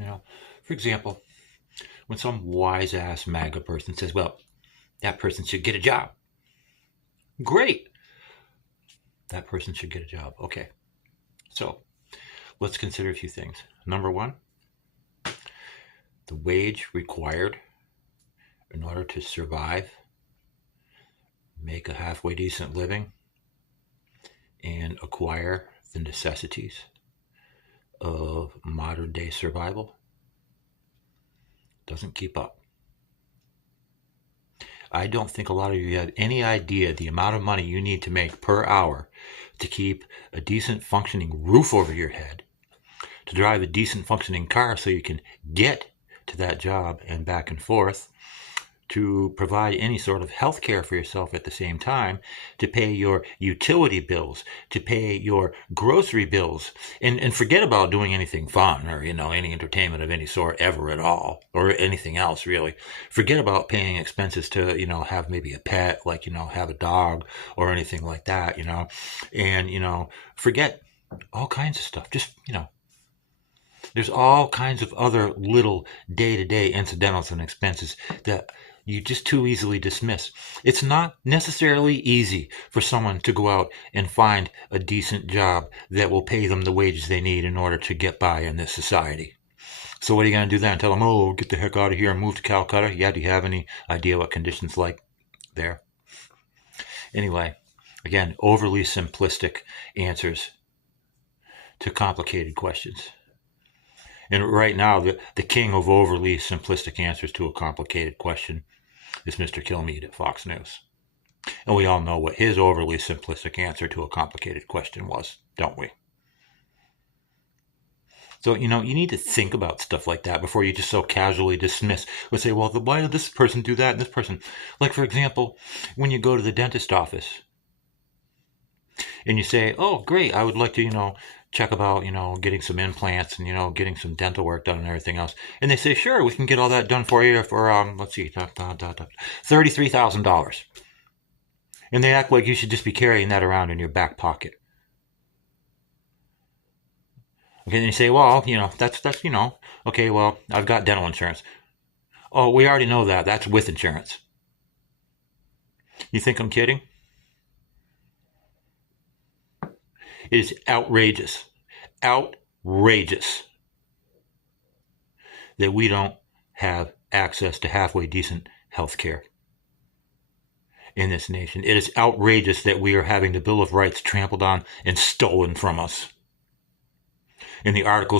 You know, for example, when some wise ass MAGA person says, well, that person should get a job. Great. That person should get a job. Okay. So let's consider a few things. Number one, the wage required in order to survive, make a halfway decent living, and acquire the necessities of modern day survival doesn't keep up. I don't think a lot of you have any idea the amount of money you need to make per hour to keep a decent functioning roof over your head, to drive a decent functioning car so you can get to that job and back and forth, to provide any sort of health care for yourself at the same time, to pay your utility bills, to pay your grocery bills, and forget about doing anything fun or, any entertainment of any sort ever at all, or anything else really. Forget about paying expenses to, have maybe a pet, like, have a dog or anything like that, and, forget all kinds of stuff. Just, there's all kinds of other little day-to-day incidentals and expenses that you just too easily dismiss. It's not necessarily easy for someone to go out and find a decent job that will pay them the wages they need in order to get by in this society. So what are you going to do then? Tell them, oh, get the heck out of here and move to Calcutta? Yeah, do you have any idea what conditions like there? Anyway, again, overly simplistic answers to complicated questions. And right now, the king of overly simplistic answers to a complicated question is Mr. Kilmeade at Fox News. And we all know what his overly simplistic answer to a complicated question was, don't we? So, you need to think about stuff like that before you just so casually dismiss or say, well, why did this person do that and this person? Like, for example, when you go to the dentist office and you say, oh, great, I would like to, check about, getting some implants and, getting some dental work done and everything else. And they say, sure, we can get all that done for you for, let's see, $33,000. And they act like you should just be carrying that around in your back pocket. Okay, and you say, well, that's, okay, well, I've got dental insurance. Oh, we already know that. That's with insurance. You think I'm kidding? It is outrageous that we don't have access to halfway decent health care in this nation. It is outrageous that we are having the Bill of Rights trampled on and stolen from us. In the articles